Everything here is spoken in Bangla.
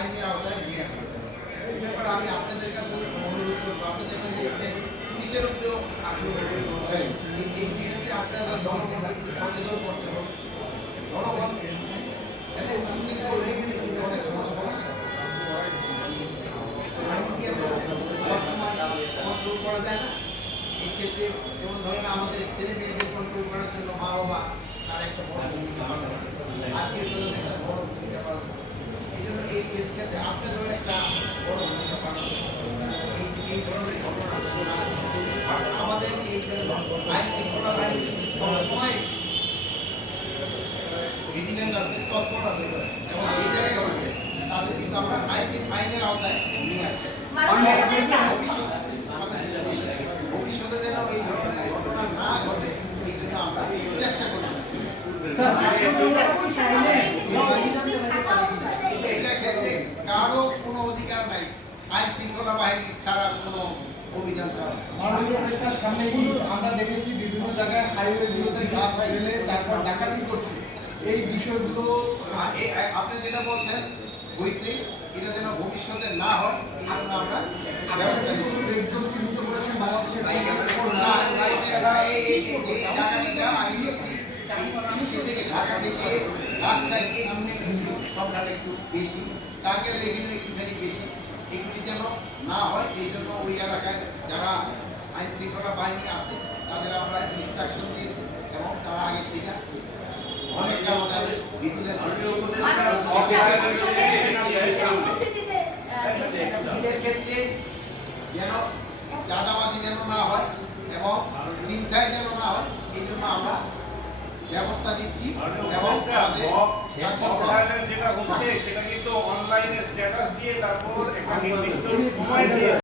আইনের আওতায় নিয়ে আসবে। এই ব্যাপারে আমি আপনাদের কাছে অনুরোধ করবো, আপনাদের কাছে পুলিশের উপরেও আগ্রহ এই ক্ষেত্রে আপনারা জনগণকে একটু সচেতন করতে হবে। জনগণ এত উশৃঙ্খল হয়ে গেলে কিন্তু অনেক সমস্যা কন্ট্রোল করা যায় না। এই ক্ষেত্রে যেমন ধরেন আমাদের ছেলে মেয়েদের কন্ট্রোল করার জন্য মা বাবা তার একটা বড় ভূমিকা পালন করে, আত্মীয় স্বজন একটা বড় ভূমিকা পালন করে। এই জন্য এই ক্ষেত্রে আপনাদেরও একটা বড় ভূমিকা পালন করে। এই ধরনের ঘটনা না আর আমাদের এই আইন শৃঙ্খলা বাহিনী সবসময় ভিজিলেন্স আছে, তৎপর আছে এবং এই জায়গায় হচ্ছে তাদের কিন্তু আমরা আইনের আওতায় নিয়ে আসছি। ভবিষ্যতে যেন এই ধরনের ঘটনা না ঘটে এই জন্য আমরা চেষ্টা করি। এইটার ক্ষেত্রে কারো কোনো অধিকার নাই আইন শৃঙ্খলা বাহিনী ছাড়া কোনো অভিযান চালানো। মাননীয় নেতার সামনেই আমরা দেখেছি বিভিন্ন জায়গায় হাইওয়েগুলোতে গাছ ফেলে তারপর ডাকাতি করছে। এই বিষয়গুলো আপনি যেটা বলছেন হয়েছে, এটা যেন ভবিষ্যতে না হয় এই জন্য আমরা ব্যবস্থা নিচ্ছি। একজন চিহ্নিত করেছেন বাংলাদেশের ঢাকা থেকে রাজশাহী এই জন্য কিন্তু সংখ্যাটা একটু বেশি, টাঙ্গের এগুলো একটুখানি বেশি। এগুলি যেন না হয় এই জন্য ওই এলাকায় যারা আইন শৃঙ্খলা বাহিনী আছে তাদের আমরা ইনস্ট্রাকশন দিয়েছি এবং তারা আগের থেকে অনেকটা আমাদের ঈদের ক্ষেত্রে যেন চাঁদাবাজি যেন না হয় এবং চিন্তায় যেন না হয় এই জন্য আমরা ব্যবস্থা দিচ্ছি এবং যেটা হচ্ছে সেটা কিন্তু অনলাইনে স্ট্যাটাস দিয়ে তারপর একটা নির্দিষ্ট সময় দিয়ে